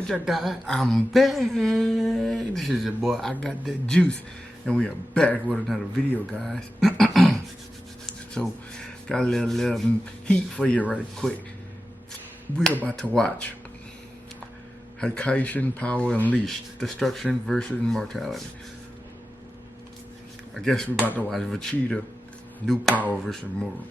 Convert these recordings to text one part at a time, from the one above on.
what y'all got? I'm back. This is your boy, I Got That Juice. And we are back with another video, guys. So, got a little heat for you right quick. We're about to watch Hikaishin Power Unleashed, Destruction versus Immortality. I guess we're about to watch Vegeta, New Power versus Mortal.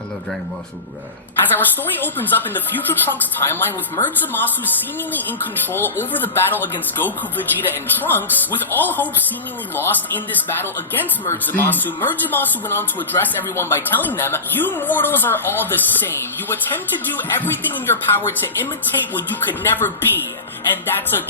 I love Dragon Ball Super, guys. As our story opens up in the future Trunks timeline with Zamasu seemingly in control over the battle against Goku, Vegeta, and Trunks, with all hope seemingly lost in this battle against Zamasu went on to address everyone by telling them, "You mortals are all the same. You attempt to do everything in your power to imitate what you could never be, and that's a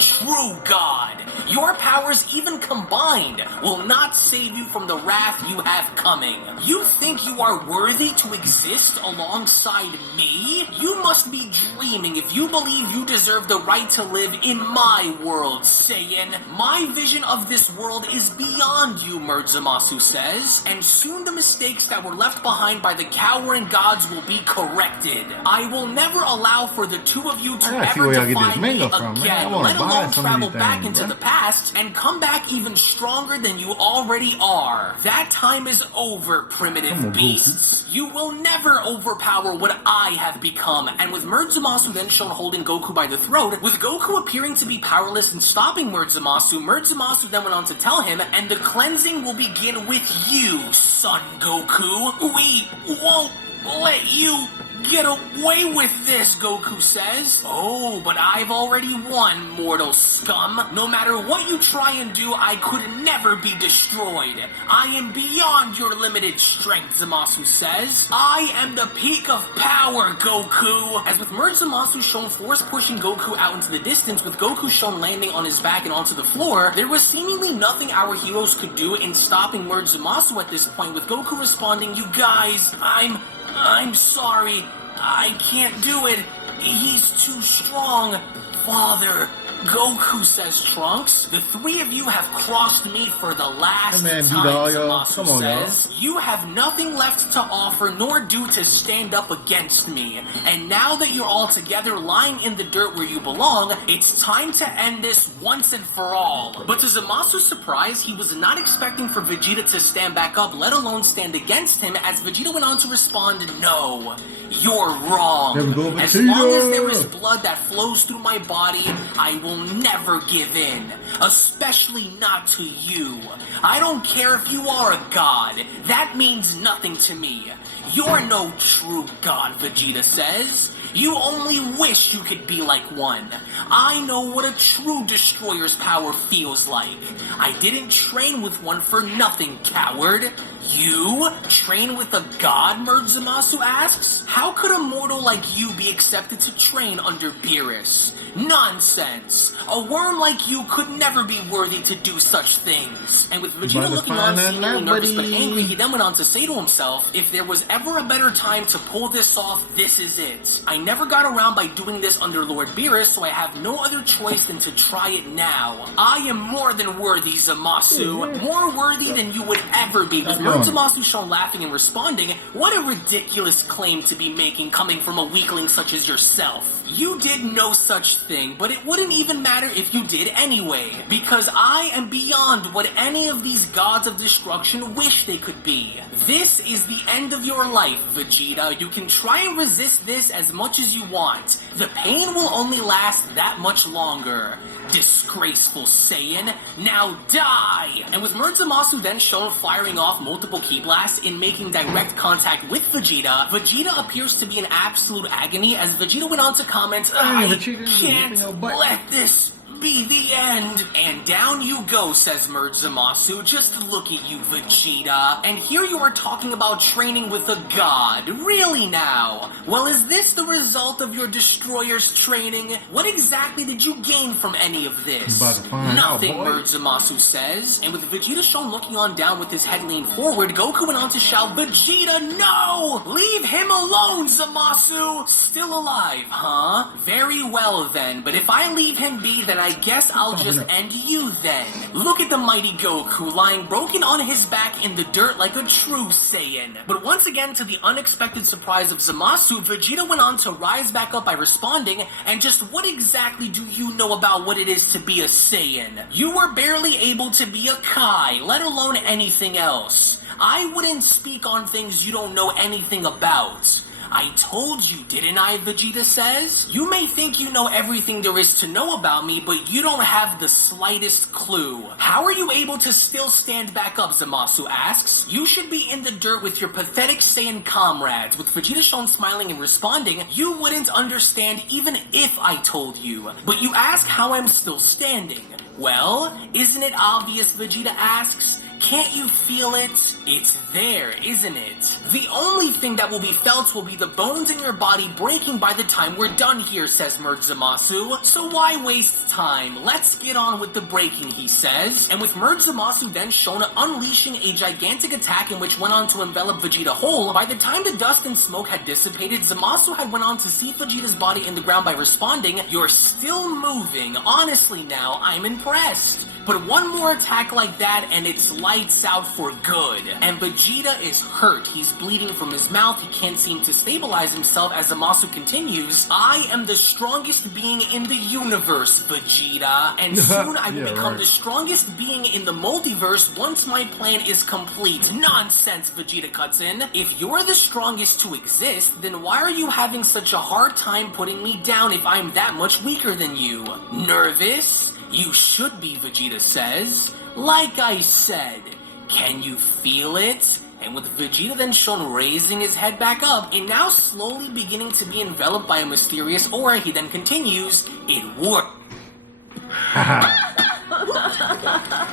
true God. Your powers, even combined, will not save you from the wrath you have coming. You think you are worthy to exist alongside me? You must be dreaming if you believe you deserve the right to live in my world, Saiyan. My vision of this world is beyond you, Zamasu says, and soon the mistakes that were left behind by the cowering gods will be corrected. I will never allow for the two of you to ever defy me again, let alone travel back into the past and come back even stronger than you already are. That time is over, primitive beasts. You will never overpower what I have become." And with Zamasu then shown holding Goku by the throat, with Goku appearing to be powerless in stopping Zamasu then went on to tell him, "And the cleansing will begin with you, Son Goku. We won't let you get away with this," Goku says. "Oh, but I've already won, mortal scum. No matter what you try and do, I could never be destroyed. I am beyond your limited strength," Zamasu says. "I am the peak of power, Goku." As with Zamasu shown force pushing Goku out into the distance, with Goku shown landing on his back and onto the floor, there was seemingly nothing our heroes could do in stopping Zamasu at this point, with Goku responding, "You guys, I'm sorry. I can't do it. He's too strong. Father." "Goku," says Trunks, "the three of you have crossed me for the last time," Zamasu says. "You have nothing left to offer nor do to stand up against me. And now that you're all together lying in the dirt where you belong, it's time to end this once and for all." But to Zamasu's surprise, he was not expecting for Vegeta to stand back up, let alone stand against him, as Vegeta went on to respond, "No, you're wrong. As long as there is blood that flows through my body, I will never give in, especially not to you. I don't care if you are a god, that means nothing to me. You're no true god," Vegeta says. "You only wish you could be like one. I know what a true destroyer's power feels like. I didn't train with one for nothing, coward." "You train with a god?" Zamasu asks. "How could a mortal like you be accepted to train under Beerus? Nonsense! A worm like you could never be worthy to do such things." And with Vegeta looking on, seemingly nervous but angry, he then went on to say to himself, "If there was ever a better time to pull this off, this is it. I never got around by doing this under Lord Beerus, so I have no other choice than to try it now. I am more than worthy, Zamasu. More worthy than you would ever be." With Zamasu shown laughing and responding, "What a ridiculous claim to be making coming from a weakling such as yourself. You did no such thing, but it wouldn't even matter if you did anyway, because I am beyond what any of these gods of destruction wish they could be. This is the end of your life, Vegeta. You can try and resist this as much as you want. The pain will only last that much longer. Disgraceful Saiyan, now die!" And with Zamasu then shown firing off multiple ki blasts in making direct contact with Vegeta, Vegeta appears to be in absolute agony, as Vegeta went on to comment, "I can't let this be the end." And down you go, says Zamasu. "Just look at you, Vegeta. And here you are talking about training with a god. Really now? Well, is this the result of your destroyer's training? What exactly did you gain from any of this?" "Nothing," Zamasu says. And with Vegeta shown looking on down with his head leaned forward, Goku went on to shout, "Vegeta, no! Leave him alone, Zamasu! Still alive, huh? Very well then, but if I leave him be, then I I guess I'll just end you then. Look at the mighty Goku lying broken on his back in the dirt like a true Saiyan. But once again, to the unexpected surprise of Zamasu, Vegeta went on to rise back up by responding, and just what exactly do you know about what it is to be a Saiyan? You were barely able to be a Kai, let alone anything else. I wouldn't speak on things you don't know anything about. I told you, didn't I, Vegeta says? You may think you know everything there is to know about me, but you don't have the slightest clue. How are you able to still stand back up, Zamasu asks. You should be in the dirt with your pathetic Saiyan comrades. With Vegeta shown smiling and responding, you wouldn't understand even if I told you. But you ask how I'm still standing. Well, isn't it obvious, Vegeta asks? Can't you feel it? It's there, isn't it? The only thing that will be felt will be the bones in your body breaking by the time we're done here, says Zamasu. So why waste time? Let's get on with the breaking, he says. And with Zamasu then shown unleashing a gigantic attack in which went on to envelop Vegeta whole, by the time the dust and smoke had dissipated, Zamasu had went on to see Vegeta's body in the ground by responding, "You're still moving. Honestly now, I'm impressed." But one more attack like that and it's lights out for good. And Vegeta is hurt. He's bleeding from his mouth. He can't seem to stabilize himself as Zamasu continues. "I am the strongest being in the universe, Vegeta. And soon I will become the strongest being in the multiverse once my plan is complete." Nonsense, Vegeta cuts in. "If you're the strongest to exist, then why are you having such a hard time putting me down if I'm that much weaker than you? Nervous? You should be," Vegeta says. "Like I said, can you feel it?" And with Vegeta then shown raising his head back up, and now slowly beginning to be enveloped by a mysterious aura, he then continues, "It worked."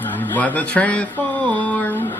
You about to transform.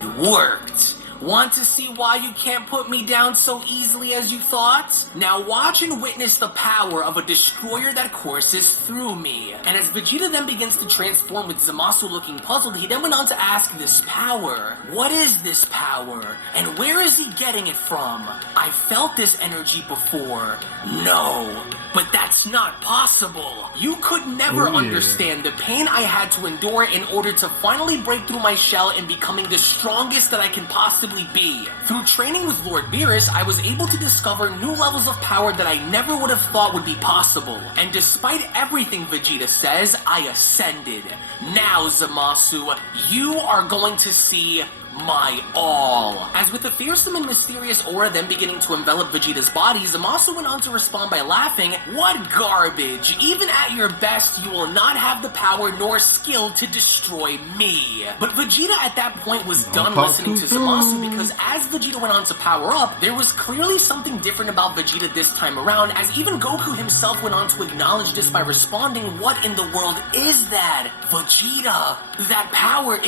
It worked. Want to see why you can't put me down so easily as you thought? Now watch and witness the power of a destroyer that courses through me. And as Vegeta then begins to transform with Zamasu looking puzzled, he then went on to ask, "This power, what is this power? And where is he getting it from? I felt this energy before." "No, but that's not possible. You could never understand the pain I had to endure in order to finally break through my shell and becoming the strongest that I can possibly be. Through training with Lord VIDS, I was able to discover new levels of power that I never would have thought would be possible. And despite everything," Vegeta says, "I ascended. Now, Zamasu, you are going to see my all." As with the fearsome and mysterious aura then beginning to envelop Vegeta's body, Zamasu went on to respond by laughing, "What garbage! Even at your best, you will not have the power nor skill to destroy me." But Vegeta at that point was done listening to Zamasu, because as Vegeta went on to power up, there was clearly something different about Vegeta this time around, as even Goku himself went on to acknowledge this by responding, "What in the world is that? Vegeta, that power,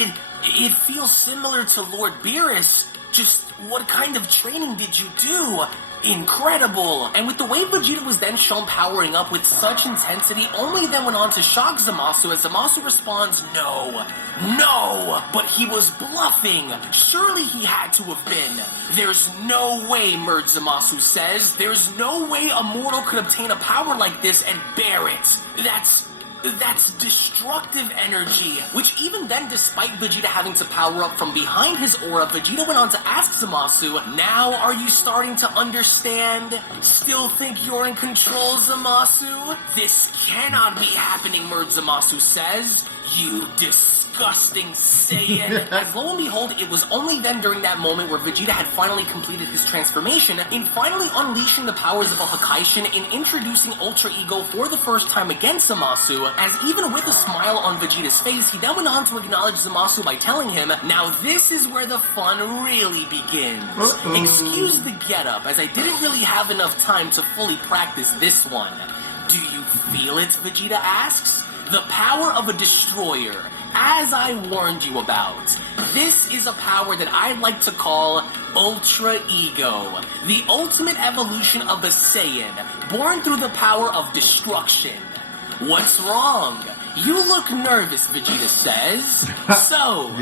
it feels similar to Lord Beerus. Just what kind of training did you do? Incredible!" And with the way Vegeta was then shown powering up with such intensity, only then went on to shock Zamasu, as Zamasu responds, No! But he was bluffing! Surely he had to have been! There's no way, Zamasu says. There's no way a mortal could obtain a power like this and bear it. That's destructive energy. Which even then, despite Vegeta having to power up from behind his aura, Vegeta went on to ask Zamasu, "Now are you starting to understand? Still think you're in control, Zamasu? This cannot be happening," Zamasu says. "You disgusting Saiyan." As lo and behold, it was only then during that moment where Vegeta had finally completed his transformation, in finally unleashing the powers of a Hakaishin, in introducing Ultra Ego for the first time against Zamasu, as even with a smile on Vegeta's face, he then went on to acknowledge Zamasu by telling him, "Now this is where the fun really begins." Excuse the getup, as I didn't really have enough time to fully practice this one. "Do you feel it?" Vegeta asks. "The power of a destroyer, as I warned you about. This is a power that I'd like to call Ultra Ego, the ultimate evolution of a Saiyan, born through the power of destruction." "What's wrong? You look nervous," Vegeta says. "So,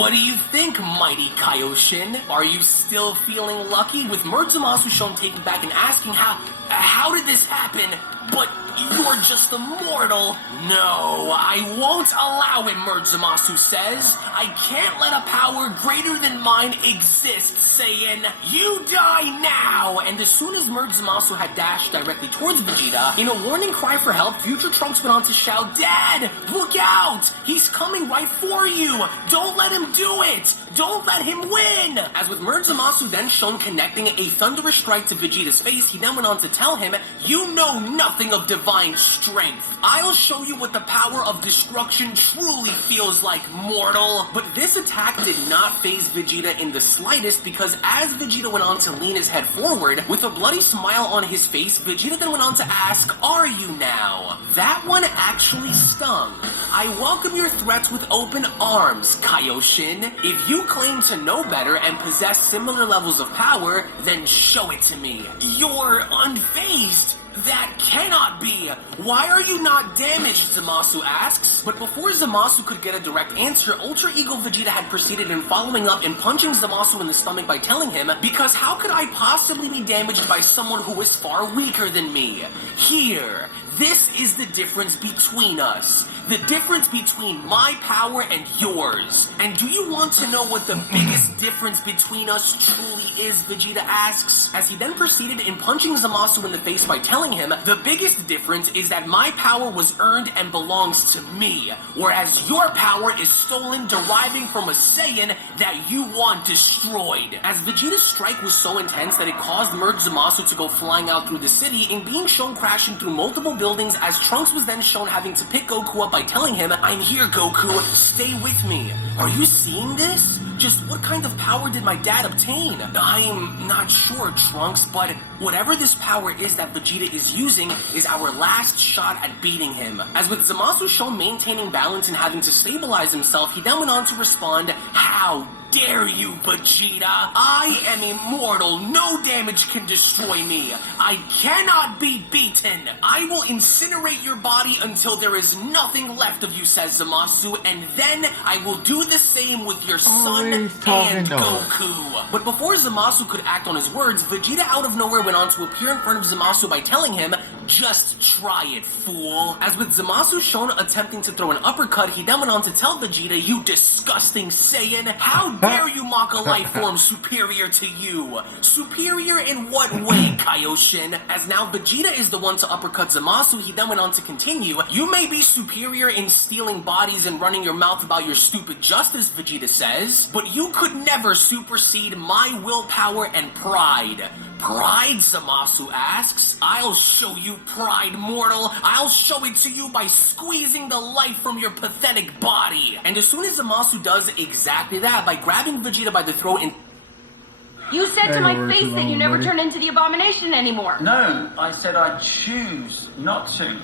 what do you think, mighty Kaioshin? Are you still feeling lucky?" With Zamasu shown taken back and asking, how did this happen? But you're just a mortal. No, I won't allow it, Zamasu says. I can't let a power greater than mine exist, saying, you die now! And as soon as Zamasu had dashed directly towards Vegeta, in a warning cry for help, Future Trunks went on to shout, Dad, look out! He's coming right for you! Don't let him do it! Don't let him win! As with Zamasu then shown connecting a thunderous strike to Vegeta's face, he then went on to tell him, you know nothing of divine strength. I'll show you what the power of destruction truly feels like, mortal. But this attack did not faze Vegeta in the slightest, because as Vegeta went on to lean his head forward, with a bloody smile on his face, Vegeta then went on to ask, are you now? That one actually stung. I welcome your threats with open arms, Kaioshin. If you claim to know better and possess similar levels of power, then show it to me. You're unfazed. That cannot be! Why are you not damaged, Zamasu asks. But before Zamasu could get a direct answer, Ultra Ego Vegeta had proceeded in following up and punching Zamasu in the stomach by telling him, because how could I possibly be damaged by someone who is far weaker than me? Here, this is the difference between us. The difference between my power and yours. And do you want to know what the biggest difference between us truly is, Vegeta asks? As he then proceeded in punching Zamasu in the face by telling him, the biggest difference is that my power was earned and belongs to me, whereas your power is stolen, deriving from a Saiyan that you want destroyed. As Vegeta's strike was so intense that it caused Zamasu to go flying out through the city and being shown crashing through multiple buildings, as Trunks was then shown having to pick Goku up by telling him, I'm here, Goku, stay with me. Are you seeing this? Just what kind of power did my dad obtain? I'm not sure, Trunks, but whatever this power is that Vegeta is using is our last shot at beating him. As with Zamasu shown maintaining balance and having to stabilize himself, he then went on to respond, how dare you, Vegeta? I am immortal. No damage can destroy me. I cannot be beaten. I will incinerate your body until there is nothing left of you, says Zamasu, and then I will do the same with your son and Goku. But before Zamasu could act on his words, Vegeta out of nowhere went on to appear in front of Zamasu by telling him, just try it, fool. As with Zamasu shown attempting to throw an uppercut, he then went on to tell Vegeta, you disgusting Saiyan, how dare you mock a life form superior to you? Superior in what way, Kaioshin? As now Vegeta is the one to uppercut Zamasu, he then went on to continue, you may be superior in stealing bodies and running your mouth about your stupid justice, Vegeta says, but you could never supersede my willpower and pride. Pride, Zamasu asks. I'll show you pride, mortal. I'll show it to you by squeezing the life from your pathetic body. And as soon as Zamasu does exactly that, by grabbing Vegeta by the throat and... You said to my face that you never turn into the abomination anymore. No, I said I choose not to.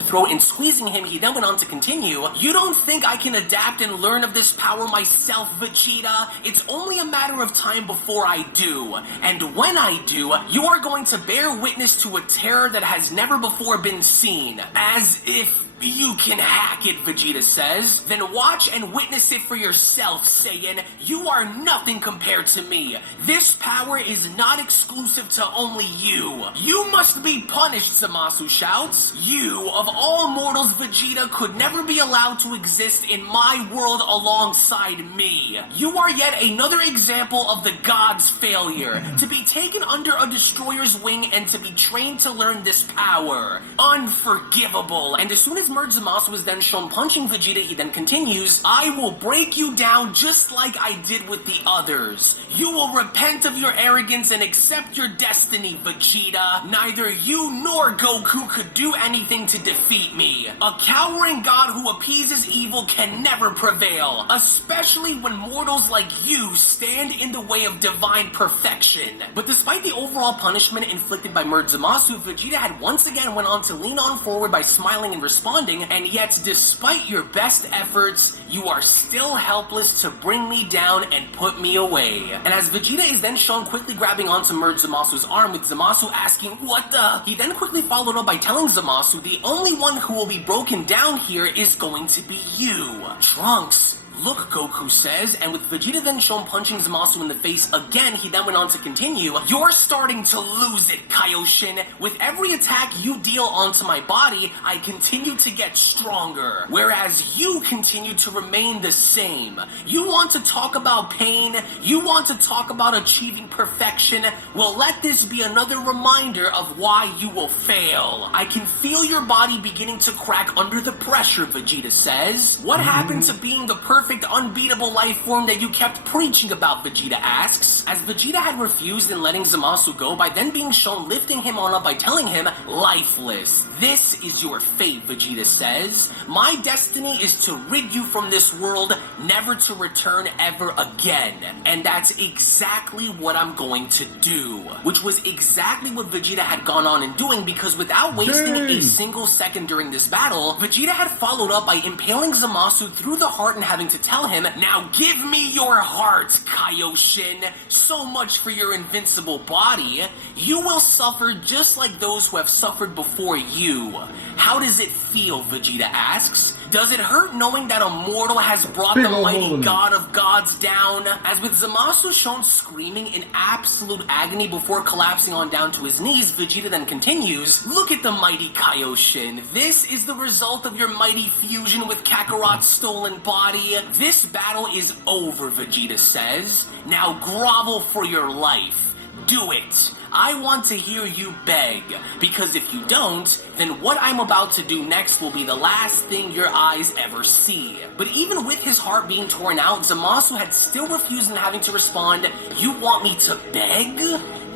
Throat and squeezing him, he then went on to continue, you don't think I can adapt and learn of this power myself, Vegeta? It's only a matter of time before I do. And when I do, you are going to bear witness to a terror that has never before been seen. As if you can hack it, Vegeta says. Then watch and witness it for yourself, Saiyan. You are nothing compared to me. This power is not exclusive to only you. You must be punished, Zamasu shouts. You, of all mortals, Vegeta, could never be allowed to exist in my world alongside me. You are yet another example of the gods' failure. To be taken under a destroyer's wing and to be trained to learn this power. Unforgivable. And as soon as Zamasu was then shown punching Vegeta, he then continues, I will break you down just like I did with the others. You will repent of your arrogance and accept your destiny, Vegeta. Neither you nor Goku could do anything to defeat me. A cowering god who appeases evil can never prevail, especially when mortals like you stand in the way of divine perfection. But despite the overall punishment inflicted by Zamasu, Vegeta had once again went on to lean on forward by smiling and responding, and yet despite your best efforts, you are still helpless to bring me down and put me away. And as Vegeta is then shown quickly grabbing onto Zamasu's arm, with Zamasu asking, what the? He then quickly followed up by telling Zamasu, the only one who will be broken down here is going to be you. Trunks, Look, Goku says, and with Vegeta then shown punching Zamasu in the face again, he then went on to continue, "You're starting to lose it, Kaioshin. With every attack you deal onto my body, I continue to get stronger, whereas you continue to remain the same. You want to talk about pain? You want to talk about achieving perfection? Well, let this be another reminder of why you will fail. I can feel your body beginning to crack under the pressure," Vegeta says. "What happened to being the perfect, unbeatable life form that you kept preaching about?" Vegeta asks. As Vegeta had refused in letting Zamasu go by then being shown lifting him on up by telling him, "Lifeless. This is your fate," Vegeta says. "My destiny is to rid you from this world, never to return ever again. And that's exactly what I'm going to do." Which was exactly what Vegeta had gone on and doing, because without wasting a single second during this battle, Vegeta had followed up by impaling Zamasu through the heart and having to tell him, "Now give me your heart, Kaioshin. So much for your invincible body. You will suffer just like those who have suffered before you." "How does it feel?" Vegeta asks. "Does it hurt knowing that a mortal has brought the mighty god of gods down?" As with Zamasu shown screaming in absolute agony before collapsing on down to his knees, Vegeta then continues, "Look at the mighty Kaioshin. This is the result of your mighty fusion with Kakarot's stolen body. This battle is over," Vegeta says. "Now grovel for your life. Do it. I want to hear you beg, because if you don't, then what I'm about to do next will be the last thing your eyes ever see." But even with his heart being torn out, Zamasu had still refused and having to respond, "You want me to beg?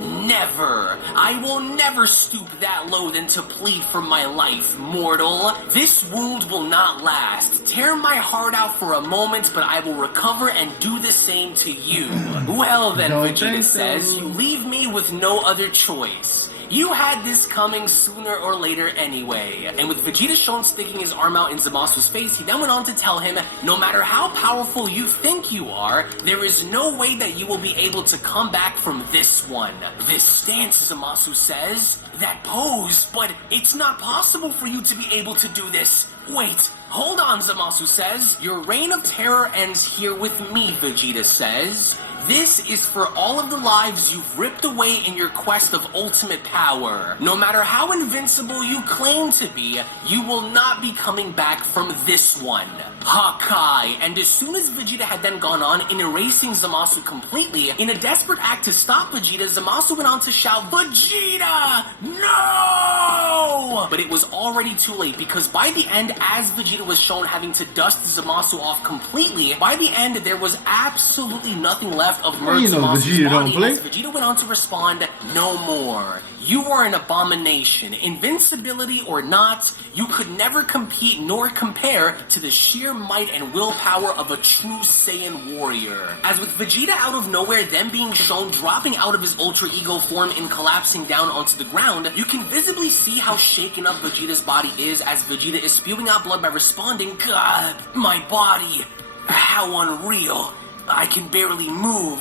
Never. I will never stoop that low than to plead for my life, mortal. This wound will not last. Tear my heart out for a moment, but I will recover and do the same to you." "Well then," Vegeta says, "you leave me with no other choice. You had this coming sooner or later anyway." And with Vegeta shown sticking his arm out in Zamasu's face, he then went on to tell him, "No matter how powerful you think you are, there is no way that you will be able to come back from this one." "This stance," Zamasu says. "That pose, but it's not possible for you to be able to do this." "Wait, hold on," Zamasu says. "Your reign of terror ends here with me," Vegeta says. "This is for all of the lives you've ripped away in your quest of ultimate power. No matter how invincible you claim to be, you will not be coming back from this one." Hakai. And as soon as Vegeta had then gone on in erasing Zamasu completely, in a desperate act to stop Vegeta, Zamasu went on to shout, "Vegeta! No!" But it was already too late, because by the end, as Vegeta was shown having to dust Zamasu off completely, by the end there was absolutely nothing left of merged Zamasu's body, as Vegeta went on to respond, "No more. You are an abomination. Invincibility or not, you could never compete nor compare to the sheer might and willpower of a true Saiyan warrior." As with Vegeta out of nowhere then being shown dropping out of his Ultra Ego form and collapsing down onto the ground, you can visibly see how shaken up Vegeta's body is, as Vegeta is spewing out blood by responding, "God, my body, how unreal. I can barely move.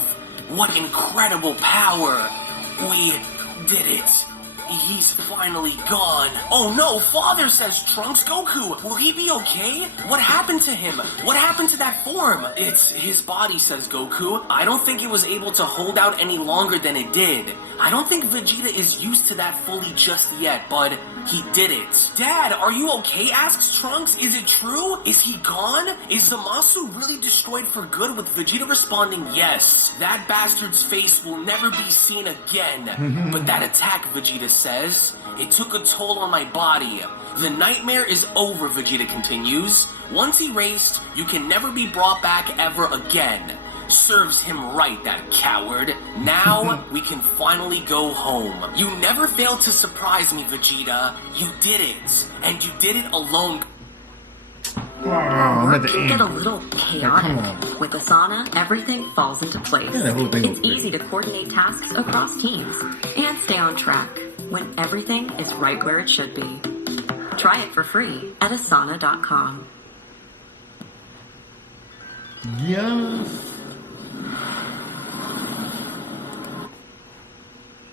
What incredible power. We did it. He's finally gone." "Oh no, Father," says Trunks. "Goku, will he be okay? What happened to him? What happened to that form?" "It's his body," says Goku. "I don't think it was able to hold out any longer than it did. I don't think Vegeta is used to that fully just yet, but he did it." "Dad, are you okay?" asks Trunks. "Is it true? Is he gone? Is Zamasu really destroyed for good?" With Vegeta responding, "Yes, that bastard's face will never be seen again." "But that attack," Vegeta says, "it took a toll on my body. The nightmare is over," Vegeta continues. "Once erased, you can never be brought back ever again. Serves him right, that coward. Now we can finally go home. You never failed to surprise me, Vegeta. You did it. And you did it alone." Work can get a little chaotic. With Asana, everything falls into place. It's easy to coordinate tasks across teams and stay on track when everything is right where it should be. Try it for free at asana.com. Yes.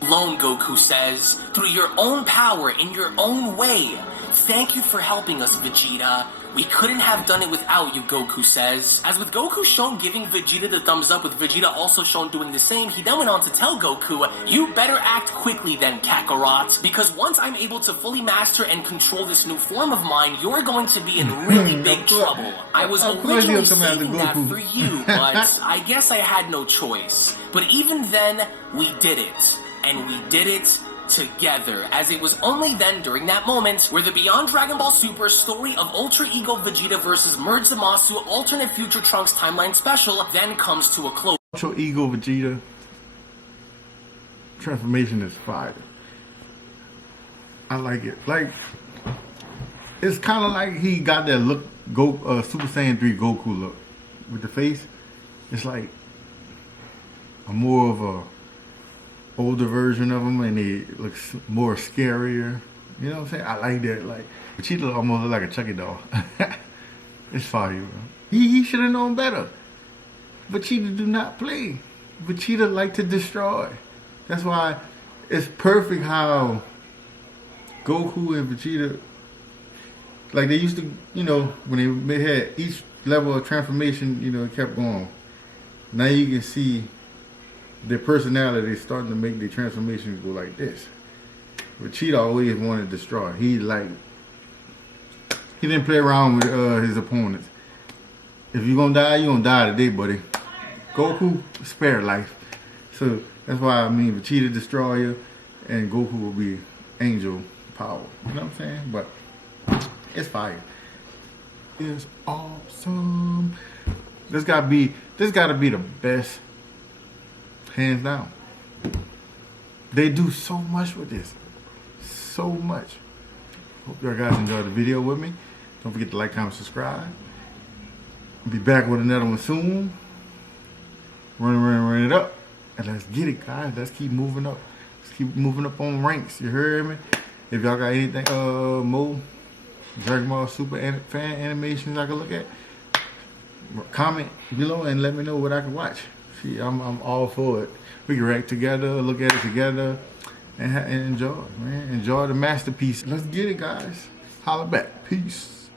"Alone," Goku says, "through your own power in your own way. Thank you for helping us, Vegeta. We couldn't have done it without you, Goku says. As with Goku shown giving Vegeta the thumbs up, with Vegeta also shown doing the same, he then went on to tell Goku, you better act quickly then, Kakarot, because once I'm able to fully master and control this new form of mine, you're going to be in really big trouble. I was originally saving that for you, but I guess I had no choice. But even then, we did it. And we did it together, as it was only then, during that moment, where the Beyond Dragon Ball Super story of Ultra Ego Vegeta versus Merge Zamasu Alternate Future Trunks Timeline Special then comes to a close. Ultra Ego Vegeta transformation is fire. I like it. Like, it's kind of like he got that look, Super Saiyan 3 Goku look with the face. It's like a more of a older version of him, and he looks more scarier. You know what I'm saying? I like that. Like, Vegeta almost look like a Chucky doll. It's fire, bro. He should have known better. Vegeta do not play. Vegeta like to destroy. That's why it's perfect how Goku and Vegeta, like they used to, you know, when they had each level of transformation, you know, it kept going. Now you can see their personality starting to make their transformations go like this. Vegeta always wanted to destroy. He didn't play around with his opponents. If you're gonna die, you're gonna die today, buddy. Goku, spare life. So that's why I mean Vegeta Destroyer and Goku will be Angel Power. You know what I'm saying? But it's fire. It's awesome. This gotta be the best. Hands down. They do so much with this. So much. Hope y'all guys enjoyed the video with me. Don't forget to like, comment, subscribe. I'll be back with another one soon. Run it up. And let's get it, guys. Let's keep moving up. Let's keep moving up on ranks. You heard me? If y'all got anything more Dragon Ball Super fan animations I can look at, comment below and let me know what I can watch. See, I'm all for it. We can react together, look at it together, and enjoy, man. Enjoy the masterpiece. Let's get it, guys. Holla back. Peace.